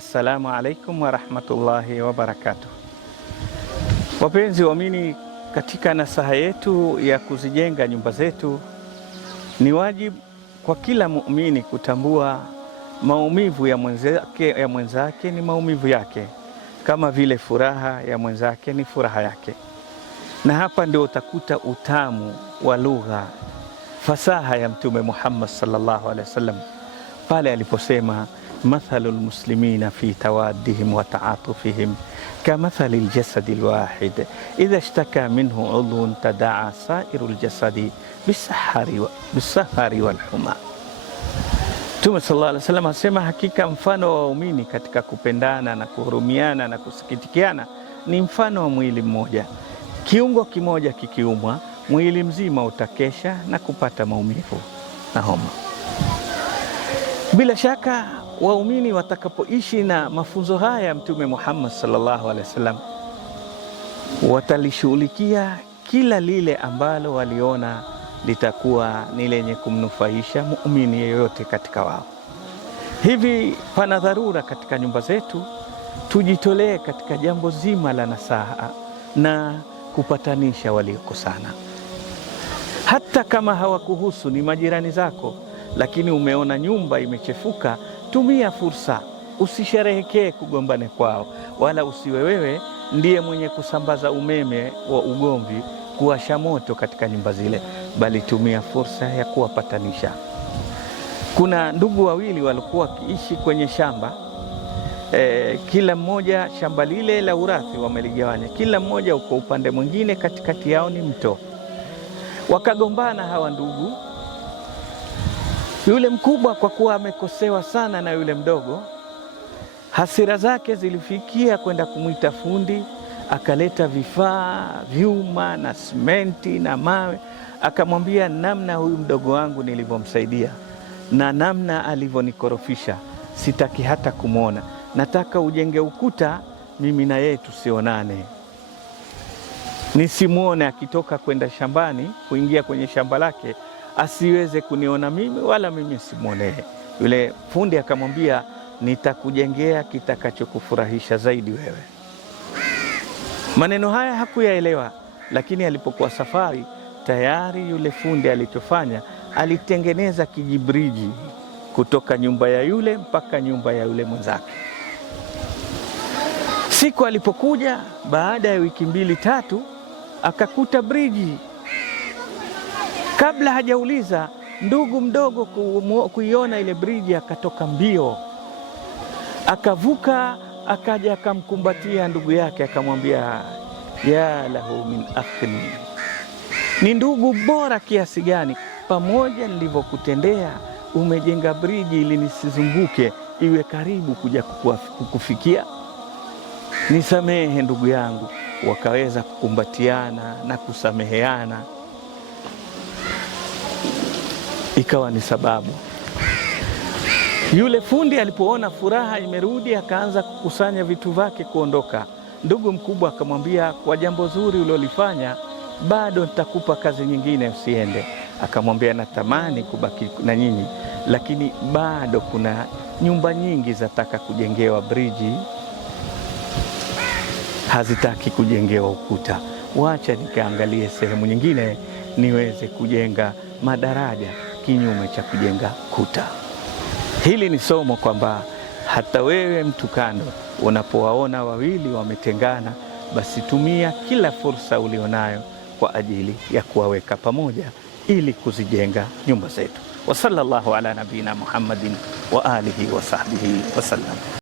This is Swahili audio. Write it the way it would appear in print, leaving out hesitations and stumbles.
Assalamu alaikum warahmatullahi wabarakatuh. Wapenzi waamini, katika nasaha yetu ya kuzijenga nyumba zetu, ni wajibu kwa kila muumini kutambua maumivu ya mwenzake ni maumivu yake, kama vile furaha ya mwenzake ni furaha yake. Na hapa ndio utakuta utamu wa lugha, fasaha ya Mtume Muhammad sallallahu alaihi wasallam pale aliposema mathalul muslimina fi tawaddihim wa ta'atufihim kamathalil jasadil wahid idha ishtaka minhu udhun tadaa sairul jasadi bisahari wal huma. Mtume sallallahu alaihi wasallam asema, hakika mfano wa waumini katika kupendana na kuhurumiana na kusikitikiana ni mfano wa mwili mmoja. Kiungo kimoja kikiumwa, mwili mzima utakesha na kupata maumivu na homa. Bila shaka waumini watakapoishi na mafunzo haya ya Mtume Muhammad sallallahu alaihi wasallam, watalishughulikia kila lile ambalo waliona litakuwa ni lenye kumnufaisha muumini yeyote katika wao. Hivi pana dharura katika nyumba zetu tujitolee katika jambo zima la nasaha na kupatanisha waliokosana. Hata kama hawakuhusu, ni majirani zako, lakini umeona nyumba imechefuka, tumia fursa. Usisherehekee kugombane kwao, wala usiwe wewe ndiye mwenye kusambaza umeme wa ugomvi, kuwasha moto katika nyumba zile, bali tumia fursa ya kuwapatanisha. Kuna ndugu wawili walikuwa wakiishi kwenye shamba, kila mmoja shamba lile la urathi wameligawanya, kila mmoja uko upande mwingine, katikati yao ni mto. Wakagombana hawa ndugu. Yule mkubwa kwa kuwa amekosewa sana na yule mdogo, hasira zake zilifikia kwenda kumwita fundi. Akaleta vifaa, vyuma na simenti na mawe, akamwambia, namna huyu mdogo wangu nilivyomsaidia na namna alivyonikorofisha, sitaki hata kumwona. Nataka ujenge ukuta, mimi na yeye tusionane, nisimwone akitoka kwenda shambani kuingia kwenye shamba lake, asiweze kuniona mimi wala mimi simwonee. Yule fundi akamwambia, nitakujengea kitakachokufurahisha zaidi wewe. Maneno haya hakuyaelewa, lakini alipokuwa safari tayari yule fundi alichofanya, alitengeneza kijibriji kutoka nyumba ya yule mpaka nyumba ya yule mwenzake. Siku alipokuja baada ya wiki 2-3, akakuta briji. Kabla hajauliza, ndugu mdogo kuiona ile briji akatoka mbio, akavuka, akaja akamkumbatia ndugu yake, akamwambia, ya lahu min akhin, ni ndugu bora kiasi gani, pamoja nilivyokutendea umejenga briji ili nisizunguke, iwe karibu kuja kukufikia. Nisamehe ndugu yangu. Wakaweza kukumbatiana na kusameheana, ikawa ni sababu. Yule fundi alipoona furaha imerudi, akaanza kukusanya vitu vyake kuondoka. Ndugu mkubwa akamwambia, kwa jambo zuri ulilofanya, bado nitakupa kazi nyingine, usiende. Akamwambia, natamani kubaki na nyinyi, lakini bado kuna nyumba nyingi zataka kujengewa briji, hazitaki kujengewa ukuta. Wacha nikaangalie sehemu nyingine niweze kujenga madaraja kinyume cha kujenga kuta. Hili ni somo kwamba hata wewe mtu kando, unapowaona wawili wametengana, basi tumia kila fursa ulionayo kwa ajili ya kuwaweka pamoja ili kuzijenga nyumba zetu. Wa sallallahu ala nabina Muhammadin wa alihi wa sahbihi wa sallam.